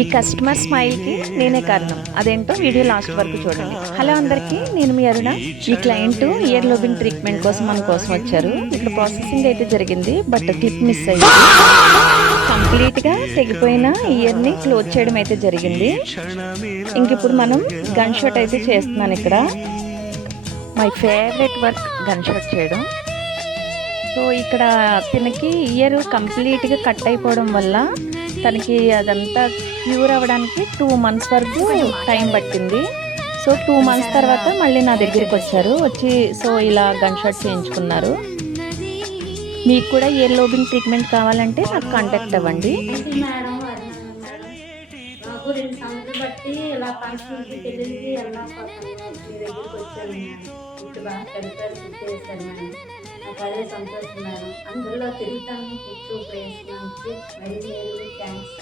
ఈ కస్టమర్ స్మైల్కి నేనే కారణం. అదేంటో వీడియో లాస్ట్ వరకు చూడండి. హలో అందరికీ, నేను మీ అరుణ. ఈ క్లయింట్ ఇయర్ లోబింగ్ ట్రీట్మెంట్ కోసం మన కోసం వచ్చారు. ఇక్కడ ప్రాసెసింగ్ అయితే జరిగింది, బట్ క్లిప్ మిస్ అయ్యింది. కంప్లీట్గా తెగిపోయిన ఇయర్ని క్లోజ్ చేయడం అయితే జరిగింది. ఇంక ఇప్పుడు మనం గన్ షాట్ అయితే చేస్తున్నాను. ఇక్కడ my favourite work gun shot చేయడం. సో ఇక్కడ తనకి ఇయర్ కంప్లీట్గా కట్ అయిపోవడం వల్ల తనకి అదంతా క్యూర్ అవ్వడానికి 2 months వరకు టైం పట్టింది. సో 2 months తర్వాత మళ్ళీ నా దగ్గరికి వచ్చి సో ఇలా గన్ షాట్ చేయించుకున్నారు. మీకు కూడా ఇయర్ లోబింగ్ ట్రీట్మెంట్ కావాలంటే నాకు కాంటాక్ట్ అవ్వండి. నాకు అదే సంతోషం మేడం. అందులో తిరుగుతాను కూర్చో ప్లేస్ నుంచి వెరీ వెరీ థ్యాంక్స్.